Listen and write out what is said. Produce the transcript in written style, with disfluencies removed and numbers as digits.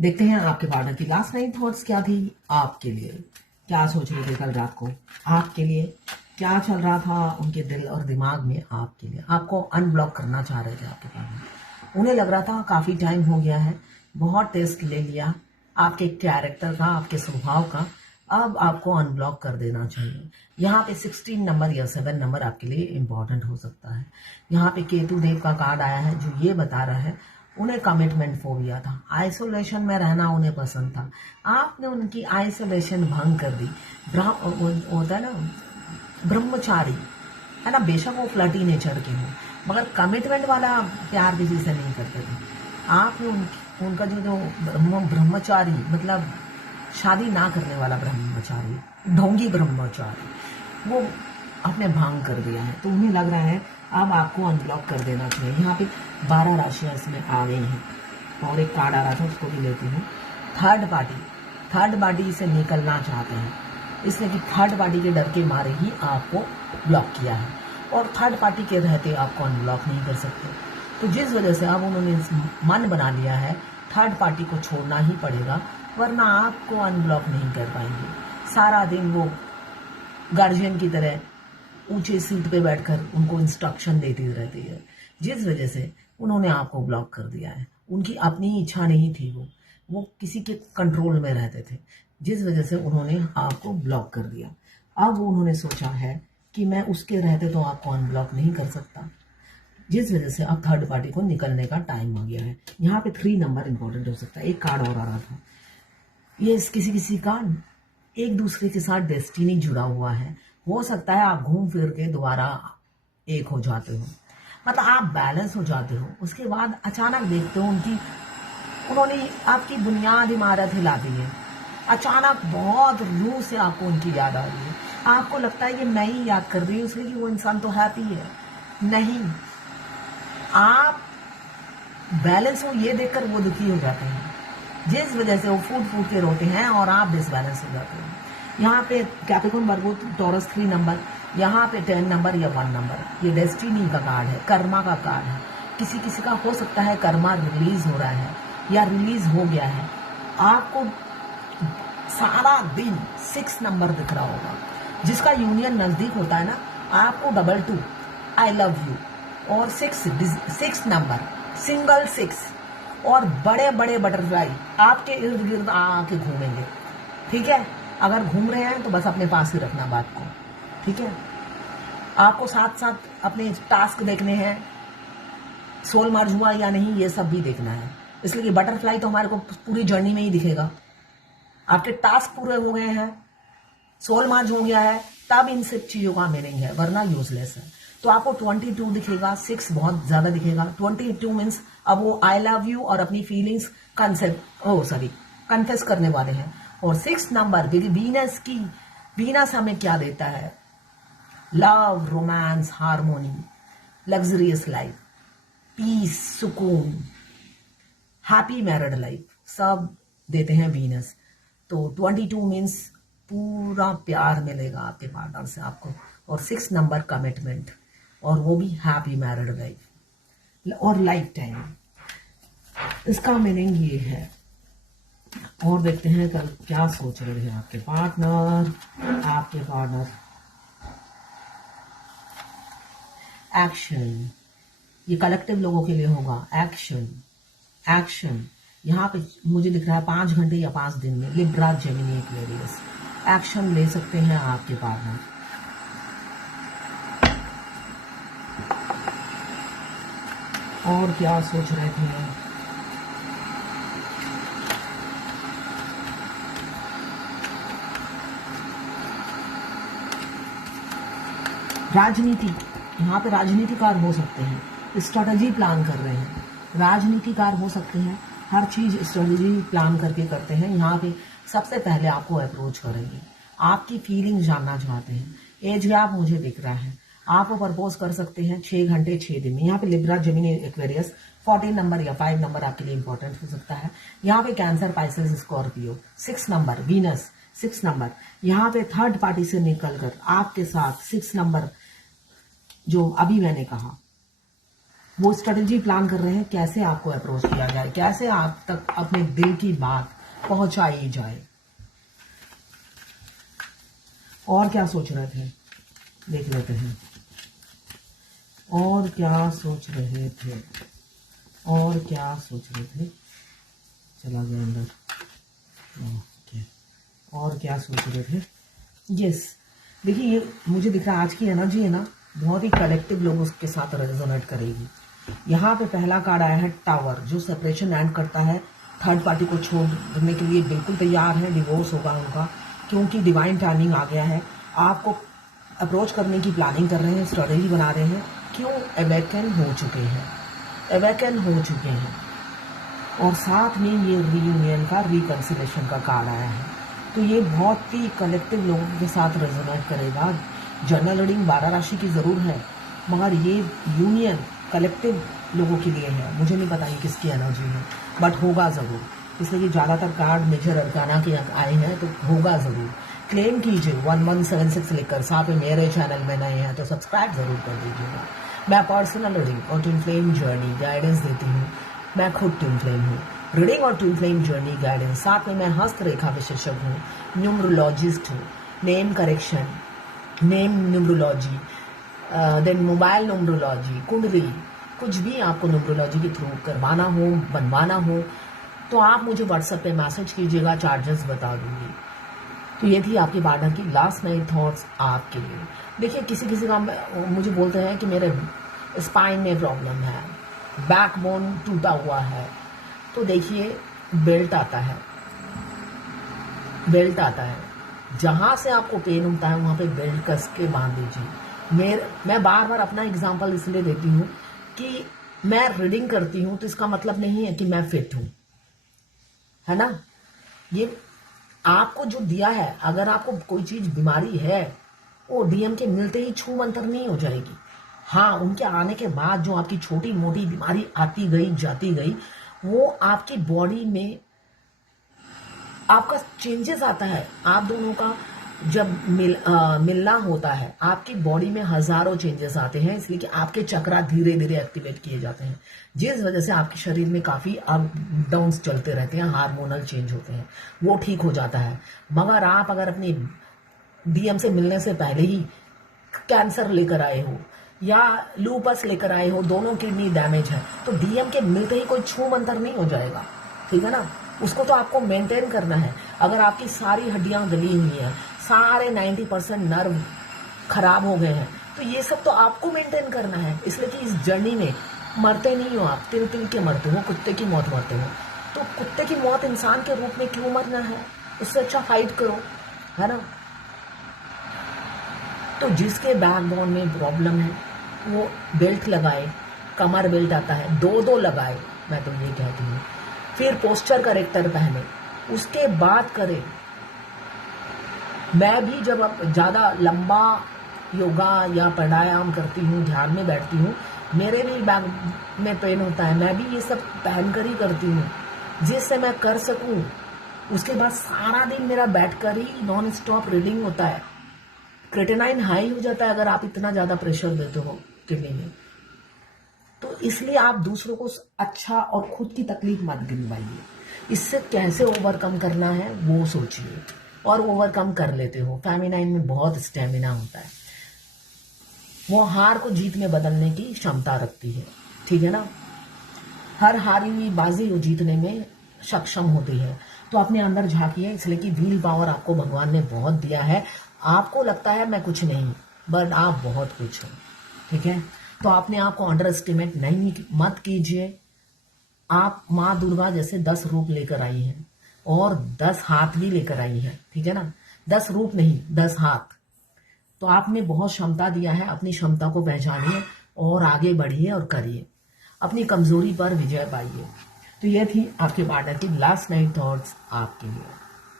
देखते हैं आपके पार्टनर की लास्ट नाइट थॉट्स क्या थी आपके लिए। क्या सोच रहे थे कल रात को आपके लिए, क्या चल रहा था उनके दिल और दिमाग में आपके लिए। आपको अनब्लॉक करना चाह रहे थे आपके पार्टनर। उन्हें लग रहा था काफ़ी टाइम हो गया है, बहुत टेस्ट ले लिया आपके कैरेक्टर का, आपके स्वभाव का, अब आपको अनब्लॉक कर देना चाहिए। यहाँ पे 16 नंबर या 7 नंबर आपके लिए इम्पॉर्टेंट हो सकता है। यहाँ पे केतु देव का कार्ड आया है जो ये बता रहा है उन्हें कमिटमेंट फोबिया था, आइसोलेशन में रहना उन्हें पसंद था। आपने उनकी आइसोलेशन भंग कर दी। होता है ना ब्रह्मचारी, है ना, बेशक वो फ्लर्टी नेचर के हो मगर कमिटमेंट वाला प्यार किसी से नहीं करते थे। आपने उनका जो ब्रह्मचारी मतलब शादी ना करने वाला ब्रह्मचारी, ढोंगी ब्रह्मचारी, वो आपने भांग कर दिया है। तो उन्हें लग रहा है अब आपको अनब्लॉक कर देना चाहिए। यहाँ पे 12 राशियाँ इसमें आ गई हैं और एक कार्ड आ रहा था उसको भी लेती हूँ। थर्ड पार्टी से निकलना चाहते हैं, इसलिए कि थर्ड पार्टी के डर के मारे ही आपको ब्लॉक किया है और थर्ड पार्टी के रहते आपको अनब्लॉक नहीं कर सकते। तो जिस वजह से अब उन्होंने मन बना लिया है थर्ड पार्टी को छोड़ना ही पड़ेगा, वरना आपको अनब्लॉक नहीं कर पाएंगे। सारा दिन वो गार्जियन की तरह ऊंचे सीट पे बैठकर उनको इंस्ट्रक्शन देती रहती है, जिस वजह से उन्होंने आपको ब्लॉक कर दिया है। उनकी अपनी इच्छा नहीं थी, वो किसी के कंट्रोल में रहते थे, जिस वजह से उन्होंने आपको ब्लॉक कर दिया। अब उन्होंने सोचा है कि मैं उसके रहते तो आपको अनब्लॉक नहीं कर सकता, जिस वजह से अब थर्ड पार्टी को निकलने का टाइम आ गया है। यहाँ पे 3 नंबर इंपॉर्टेंट हो सकता है। एक कार्ड और आ रहा था, ये किसी का एक दूसरे के साथ डेस्टिनी जुड़ा हुआ है। हो सकता है आप घूम फिर के दोबारा एक हो जाते हो, मतलब आप बैलेंस हो जाते हो। उसके बाद अचानक देखते हो उन्होंने आपकी बुनियाद इमारत हिला दी है। अचानक बहुत रूह से आपको उनकी याद आ रही है। आपको लगता है कि मैं ही याद कर रही हूँ इसलिए कि वो इंसान तो हैप्पी है। नहीं, आप बैलेंस हो ये देखकर वो दुखी हो जाते हैं, जिस वजह से वो फूट के रोते हैं और आप डिसबैलेंस हो जाते हैं। यहाँ पे कैप्रिकॉर्न, वर्गो, टॉरस 3 नंबर, यहाँ पे 10 नंबर या 1 नंबर, ये डेस्टिनी का कार्ड है, कर्मा का कार्ड है। किसी का हो सकता है कर्मा रिलीज हो रहा है या रिलीज हो गया है। आपको सारा दिन 6 नंबर दिख रहा होगा, जिसका यूनियन नजदीक होता है ना, आपको 22 आई लव यू और 6 नंबर, सिंगल 6 और बड़े बड़े बटरफ्लाई आपके इर्द गिर्द आके घूमेंगे। ठीक है, अगर घूम रहे हैं तो बस अपने पास ही रखना बात को। ठीक है, आपको साथ साथ अपने टास्क देखने हैं, सोल मर्ज हुआ या नहीं ये सब भी देखना है, इसलिए कि बटरफ्लाई तो हमारे को पूरी जर्नी में ही दिखेगा। आपके टास्क पूरे हो गए हैं, सोल मर्ज हो गया है, तब इन सब चीजों का मीनिंग है, वरना यूजलेस है। तो आपको 22 दिखेगा, 6 बहुत ज्यादा दिखेगा। 22 मीन्स अब वो आई लव यू और अपनी फीलिंग्स कन्फेस करने वाले हैं। और 6 नंबर वीनस हमें क्या देता है? Love, romance, harmony, luxurious life, peace, सुकून, हैप्पी मैरिड लाइफ सब देते हैं वीनस। तो 22 मीन्स पूरा प्यार मिलेगा आपके पार्टनर से आपको, और 6 नंबर कमिटमेंट, और वो भी हैप्पी मैरिड लाइफ और लाइफ टाइम। इसका मीनिंग ये है। और देखते हैं कल क्या सोच रहे हैं आपके पार्टनर। एक्शन, ये कलेक्टिव लोगों के लिए होगा। एक्शन यहाँ पे मुझे दिख रहा है 5 घंटे या 5 दिन में। लिब्रा, जेमिनी, एक्वेरियस, एक्शन ले सकते हैं आपके पार्टनर। और क्या सोच रहे थे? राजनीति, यहाँ पे राजनीतिकार हो सकते हैं, स्ट्रेटजी प्लान कर रहे हैं। राजनीतिकार हो सकते हैं, हर चीज स्ट्रेटजी प्लान करके करते हैं। यहाँ पे सबसे पहले आपको अप्रोच करेंगे, आपकी फीलिंग जानना चाहते हैं। एज गैप मुझे दिख रहा है, आपको प्रपोज कर सकते हैं 6 घंटे 6 दिन में। यहाँ पे लिब्रा, जेमिनी, एक्वेरियस 14 नंबर या 5 नंबर आपके लिए इंपॉर्टेंट हो सकता है। यहाँ पे cancer, Pisces, Scorpio 6 number, Venus 6 number. यहाँ पे थर्ड पार्टी से निकलकर आपके साथ 6 नंबर जो अभी मैंने कहा वो स्ट्रेटेजी प्लान कर रहे हैं कैसे आपको अप्रोच किया जाए, कैसे आप तक अपने दिल की बात पहुंचाई जाए। और क्या सोच रहे थे, देख लेते हैं। और क्या सोच रहे थे, और क्या सोच रहे थे, चला गया अंदर। ओके, और क्या सोच रहे थे। यस, देखिए ये मुझे दिख रहा है आज की एनर्जी है ना बहुत ही कलेक्टिव लोगों के साथ रेजोनेट करेगी। यहाँ पे पहला कार्ड आया है टावर, जो सेपरेशन एंड करता है, थर्ड पार्टी को छोड़ने के लिए बिल्कुल तैयार है, डिवोर्स होगा उनका, क्योंकि डिवाइन टाइमिंग आ गया है। आपको अप्रोच करने की प्लानिंग कर रहे हैं, स्ट्रेटेजी बना रहे हैं, क्यों अवेकन हो चुके हैं, अवेकन हो चुके हैं। और साथ में ये रीयूनियन का, रिकंसिलेशन का कार्ड आया है, तो ये बहुत ही कलेक्टिव लोगों के साथ रेजोनेट करेगा। जनरल रीडिंग 12 राशि की ज़रूर है, मगर ये यूनियन कलेक्टिव लोगों के लिए है। मुझे नहीं पता ये किसकी एनर्जी है, बट होगा ज़रूर, इसलिए ज़्यादातर कार्ड मेजर अरकाना के आए हैं, तो होगा ज़रूर। क्लेम कीजिए 1176 लिखकर, साथ में मेरे चैनल में नए हैं तो सब्सक्राइब ज़रूर कर दीजिएगा। मैं पर्सनल रीडिंग और ट्विन फ्लेम जर्नी गाइडेंस देती हूँ, मैं खुद ट्विन फ्लेम हूँ। रीडिंग और ट्विन फ्लेम जर्नी गाइडेंस, साथ में मैं हस्तरेखा विशेषज्ञ हूँ, न्यूमरोलॉजिस्ट हूँ, name correction, name numerology, then mobile numerology, कुंडली, कुछ भी आपको न्यूमरोलॉजी के थ्रू करवाना हो, बनवाना हो, तो आप मुझे व्हाट्सएप पे मैसेज कीजिएगा, चार्जेस बता दूंगी। तो ये थी आपकी पार्टनर की लास्ट नाइट थॉट्स आपके लिए। देखिए किसी का मुझे बोलते हैं कि मेरे स्पाइन में प्रॉब्लम है, बैकबोन टूटा हुआ है, तो देखिए बेल्ट आता है, बेल्ट आता है, जहां से आपको पेन होता है वहां पे बेल्ट कस के बांध दीजिए। मैं बार बार अपना एग्जांपल इसलिए देती हूँ कि मैं रीडिंग करती हूँ तो इसका मतलब नहीं है कि मैं फिट हूँ, है ना। ये आपको जो दिया है, अगर आपको कोई चीज बीमारी है, वो डीएम के मिलते ही छू मंतर नहीं हो जाएगी। हाँ, उनके आने के बाद जो आपकी छोटी मोटी बीमारी आती गई जाती गई, वो आपकी बॉडी में आपका चेंजेस आता है। आप दोनों का जब मिलना होता है, आपकी बॉडी में हजारों चेंजेस आते हैं, इसलिए कि आपके चक्रा धीरे धीरे एक्टिवेट किए जाते हैं, जिस वजह से आपके शरीर में काफी अप डाउन्स चलते रहते हैं, हार्मोनल चेंज होते हैं, वो ठीक हो जाता है। मगर आप अगर अपनी डीएम से मिलने से पहले ही कैंसर लेकर आए हो या लूपस लेकर आए हो, दोनों किडनी डैमेज है, तो डीएम के मिलते ही कोई छू मंतर नहीं हो जाएगा, ठीक है ना। उसको तो आपको मेंटेन करना है। अगर आपकी सारी हड्डियां गली हुई हैं, सारे 90% नर्व खराब हो गए हैं, तो ये सब तो आपको मेंटेन करना है। इसलिए कि इस जर्नी में मरते नहीं हो आप, तिल तिल के मरते हो, कुत्ते की मौत मरते हो। तो कुत्ते की मौत इंसान के रूप में क्यों मरना है, उससे अच्छा फाइट करो, है ना। तो जिसके बैकबोन में प्रॉब्लम है वो बेल्ट लगाए, कमर बेल्ट आता है, दो लगाए, मैं तो ये कहती हूँ। फिर पोस्चर करेक्टर पहने, उसके बाद करे। मैं भी जब अब ज्यादा लंबा योगा या प्राणायाम करती हूँ, ध्यान में बैठती हूँ, मेरे भी बैक में पेन होता है, मैं भी ये सब पहनकर ही करती हूँ, जिससे मैं कर सकूं। उसके बाद सारा दिन मेरा बैठकर ही नॉन स्टॉप रीडिंग होता है। क्रेटिनाइन हाई हो जाता है अगर आप इतना ज्यादा प्रेशर देते हो किडनी में। तो इसलिए आप दूसरों को अच्छा और खुद की तकलीफ मत गिनवाइए। इससे कैसे ओवरकम करना है वो सोचिए और ओवरकम कर लेते हो। फेमिनाइन में बहुत स्टेमिना होता है, वो हार को जीत में बदलने की क्षमता रखती है, ठीक है ना। हर हारी हुई बाजी वो जीतने में सक्षम होती है। तो अपने अंदर झांकिए, इसलिए कि व्हील पावर आपको भगवान ने बहुत दिया है। आपको लगता है मैं कुछ नहीं, बट आप बहुत कुछ हो, ठीक है। तो आपने आपको अंडर एस्टिमेट नहीं मत कीजिए। आप माँ दुर्गा जैसे 10 रूप लेकर आई हैं और 10 हाथ भी लेकर आई हैं, ठीक है ना। 10 रूप नहीं, 10 हाथ। तो आपने बहुत क्षमता दिया है, अपनी क्षमता को पहचानिए और आगे बढ़िए और करिए, अपनी कमजोरी पर विजय पाइए। तो ये थी आपके पार्टनर की लास्ट नाइट थॉट्स आपके लिए।